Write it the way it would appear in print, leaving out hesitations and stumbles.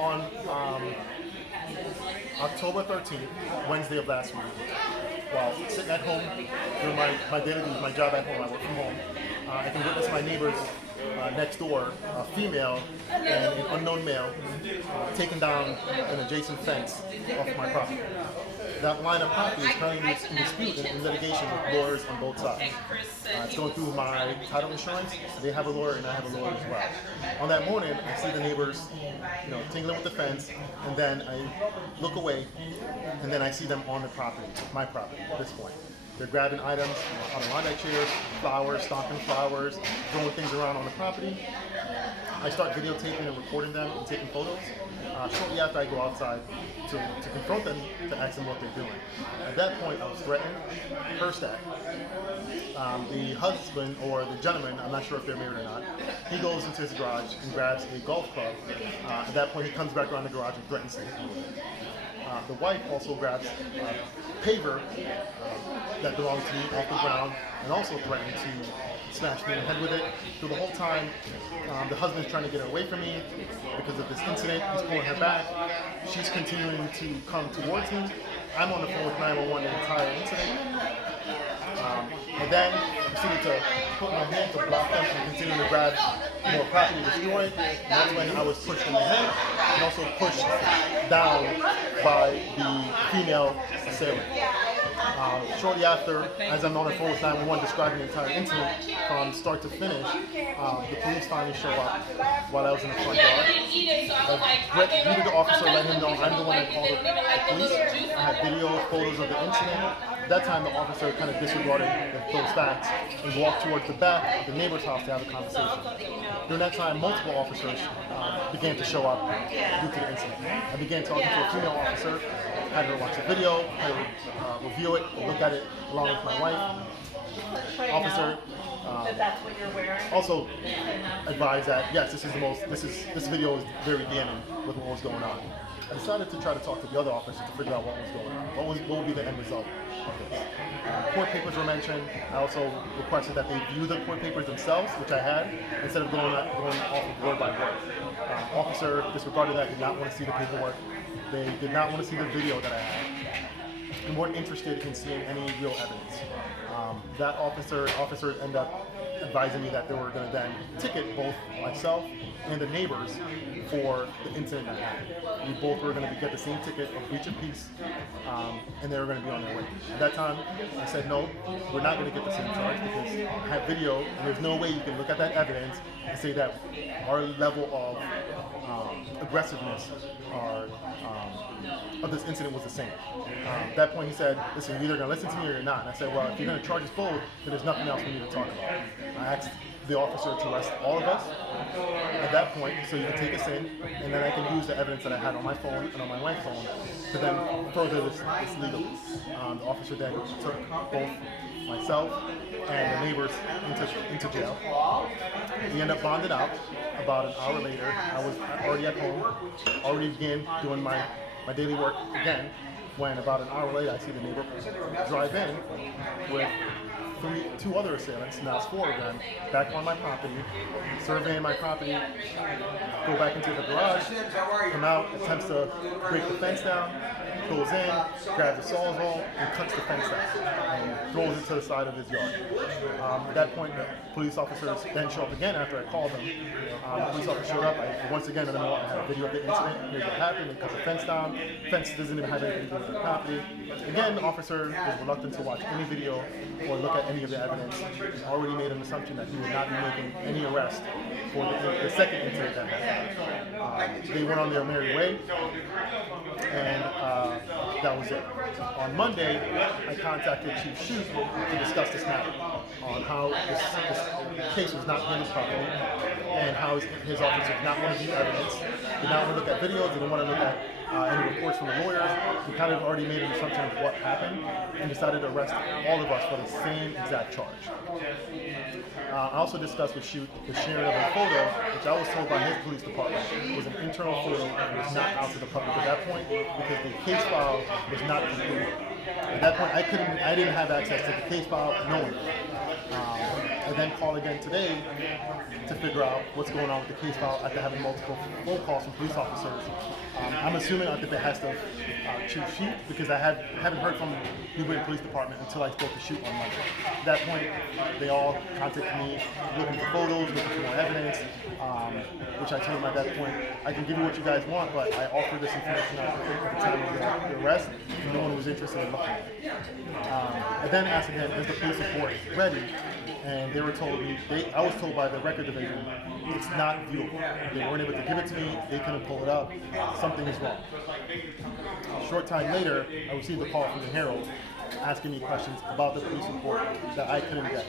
on October 13th, Wednesday of last week, while sitting at home doing my daily duties, my job at home, I work from home, I can witness my neighbors next door, a female and an unknown male, taking down an adjacent fence off my property. That line of property is currently in dispute and in litigation with lawyers on both sides. It's going through my title insurance. They have a lawyer and I have a lawyer as well. On that morning, I see the neighbors, tingling with the fence, and then I look away, and then I see them on the property, my property at this point. They're grabbing items on the lawn chairs, flowers, stomping flowers, throwing things around on the property. I start videotaping and recording them and taking photos. Shortly after, I go outside to confront them, to ask them what they're doing. At that point, I was threatened, cursed at. The husband, or the gentleman, I'm not sure if they're married or not, he goes into his garage and grabs a golf club. At that point, he comes back around the garage and threatens to hit me with it. The wife also grabs a paver that belonged to me off the ground and also threatened to smash me in the head with it. So the whole time, the husband's trying to get her away from me because of this incident. He's pulling her back. She's continuing to come towards me. I'm on the phone with 911 the entire incident. And then I proceeded to put my hand to block them from continuing to grab more property destroyed. And that's when I was pushed in the head and also pushed down by the female assailant. Shortly after, as I'm on the phone with 911 describing the entire incident from start to finish, the police finally show up while I was in the front yard. Greeted the officer, let him know I'm the one that called the police. I had video, photos of the incident. At that time, the officer kind of disregarded those facts and walked towards the back of the neighbor's house to have a conversation. During that time, multiple officers began to show up due to the incident. I began talking to a female officer, had her watch the video, had her review it, look at it along with my wife. Officer also advised that yes, this video is very damning with what was going on. I decided to try to talk to the other officers to figure out what was going on. What would be the end result of this? Court papers were mentioned. I also requested that they view the court papers themselves, which I had, instead of going off of word by word. Officer disregarded that, did not want to see the paperwork. They did not want to see the video that I had, and weren't interested in seeing any real evidence. That officer ended up advising me that they were going to then ticket both myself and the neighbors for the incident that happened. We both were going to get the same ticket of breach of peace, and they were going to be on their way. At that time, I said, no, we're not going to get the same charge because I have video, and there's no way you can look at that evidence and say that our level of aggressiveness of this incident was the same. At that point, he said, listen, you're either going to listen to me or you're not. And I said, well, if you're going to charge us both, then there's nothing else we need to talk about. I asked the officer to arrest all of us at that point so you can take us in, and then I can use the evidence that I had on my phone and on my wife's phone to then further this legally. The officer then took both myself and the neighbors into jail. We ended up bonded out. About an hour later, I was already at home, already began doing my daily work again, when about an hour later I see the neighbor drive in with two other assailants, now it's four of them, back on my property, surveying my property, go back into the garage, come out, attempts to break the fence down, goes in, grabs the sawzall, and cuts the fence down, and throws it to the side of his yard. At that point, the police officers then show up again after I called them. The police officer showed up. I once again let them know I had a video of the incident. Here's what happened. They cut the fence down. The fence doesn't even have anything to do with the property. Again, the officer was reluctant to watch any video or look at any of the evidence. He already made an assumption that he would not be making any arrest for the second incident that happened. They went on their merry way, and that was it. On Monday, I contacted Chief Shute to discuss this matter on how this case was not handled properly and how his office did not want to view evidence, did not want to look at videos, didn't want to look at any reports from the lawyers. We kind of already made an assumption of what happened and decided to arrest all of us for the same exact charge. I also discussed with Shute the sharing of a photo, which I was told by his police department was an internal photo and was not out to the public at that point because the case file was not complete At that point, I didn't have access to the case file, no one. I then called again today to figure out what's going on with the case file after having multiple phone calls from police officers. I'm assuming at the behest of Chief Sheep, because I haven't heard from New Britain Police Department until I spoke to Shoot on Monday. At that point, they all contacted me looking for photos, looking for more evidence, which I told them at that point, I can give you what you guys want, but I offered this information at the time of the arrest, and no one was interested in looking at it. I then asked again, is the police report ready? And they were told me, I was told by the record division, it's not viewable. They weren't able to give it to me, they couldn't pull it up, something is wrong. A short time later, I received a call from the Herald asking me questions about the police report that I couldn't get.